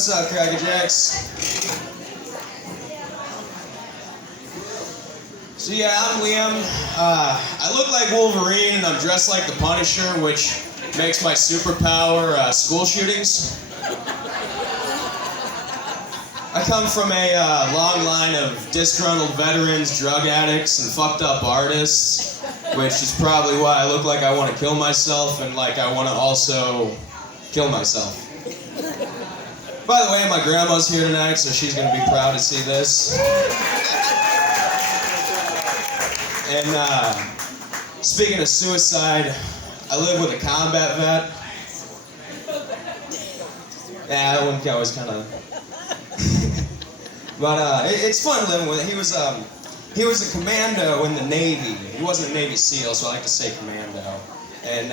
What's up, Cracker Jacks? So yeah, I'm Liam. I look like Wolverine and I'm dressed like the Punisher, which makes my superpower school shootings. I come from a long line of disgruntled veterans, drug addicts, and fucked up artists, which is probably why I look like I want to kill myself and like I want to also kill myself. By the way, my grandma's here tonight, so she's going to be proud to see this. And speaking of suicide, I live with a combat vet. Yeah, that one was kind of... But it's fun living with him. He was a commando in the Navy. He wasn't a Navy SEAL, so I like to say commando. And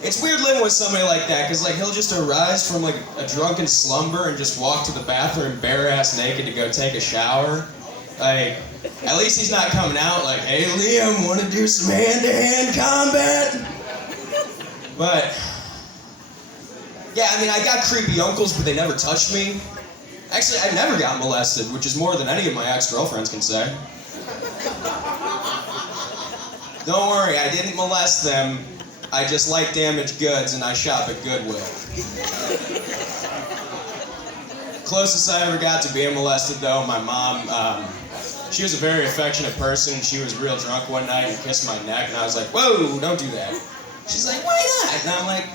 it's weird living with somebody like that, because like he'll just arise from like a drunken slumber and just walk to the bathroom bare-ass naked to go take a shower. Like, at least he's not coming out like, hey Liam, want to do some hand-to-hand combat? But, yeah, I mean, I got creepy uncles, but they never touched me. Actually, I never got molested, which is more than any of my ex-girlfriends can say. Don't worry, I didn't molest them. I just like damaged goods and I shop at Goodwill. Closest I ever got to being molested, though, my mom, she was a very affectionate person. She was real drunk one night and kissed my neck, and I was like, whoa, don't do that. She's like, why not? And I'm like,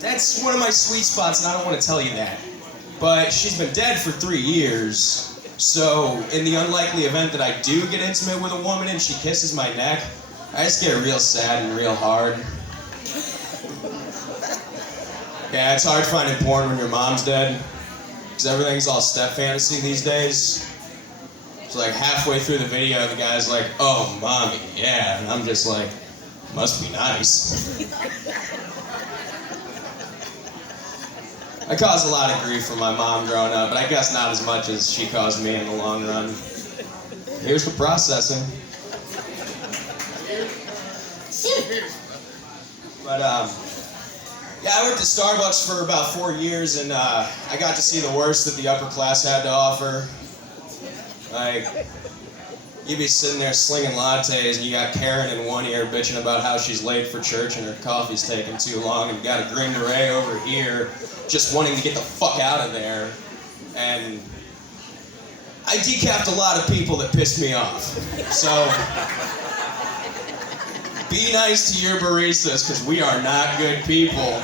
that's one of my sweet spots, and I don't want to tell you that. But she's been dead for 3 years, so in the unlikely event that I do get intimate with a woman and she kisses my neck, I just get real sad and real hard. Yeah, it's hard finding porn when your mom's dead, because everything's all step fantasy these days. So like halfway through the video, the guy's like, oh, mommy, yeah, and I'm just like, must be nice. I caused a lot of grief for my mom growing up, but I guess not as much as she caused me in the long run. Here's the processing. But, yeah, I worked at Starbucks for about 4 years, and I got to see the worst that the upper class had to offer. Like, you'd be sitting there slinging lattes, and you got Karen in one ear bitching about how she's late for church and her coffee's taking too long, and you got a Green Beret over here just wanting to get the fuck out of there. And I decapped a lot of people that pissed me off. So, be nice to your baristas, because we are not good people.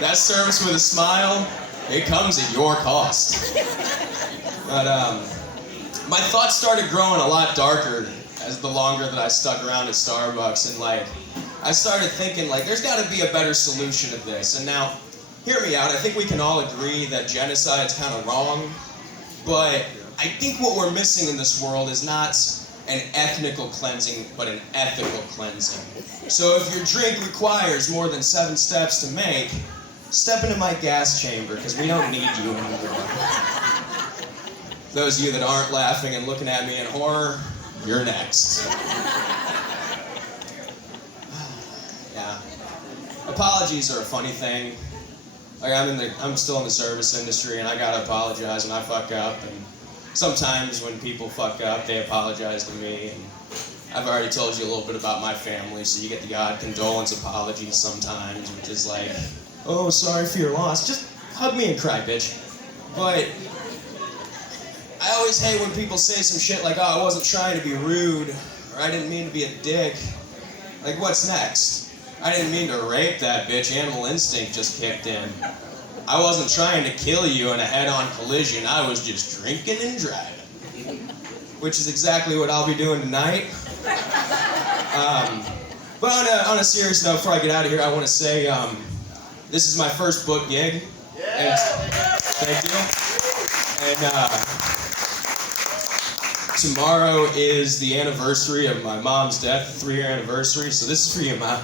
That service with a smile, it comes at your cost. But, my thoughts started growing a lot darker as the longer that I stuck around at Starbucks, and like, I started thinking like, there's gotta be a better solution to this. And now, hear me out, I think we can all agree that genocide's kind of wrong, but I think what we're missing in this world is not an ethnical cleansing, but an ethical cleansing. So if your drink requires more than 7 steps to make, step into my gas chamber, because we don't need you anymore. Those of you that aren't laughing and looking at me in horror, you're next. Yeah. Apologies are a funny thing. Like I'm still in the service industry, and I gotta apologize when I fuck up. And sometimes when people fuck up, they apologize to me. And I've already told you a little bit about my family, so you get the odd condolence apology sometimes, which is like, oh, sorry for your loss. Just hug me and cry, bitch. But I always hate when people say some shit like, oh, I wasn't trying to be rude, or I didn't mean to be a dick. Like, what's next? I didn't mean to rape that bitch. Animal instinct just kicked in. I wasn't trying to kill you in a head-on collision. I was just drinking and driving. Which is exactly what I'll be doing tonight. But on a serious note, before I get out of here, I want to say this is my first book gig. And, thank you. And tomorrow is the anniversary of my mom's death, the 3-year anniversary. So this is for you, Ma.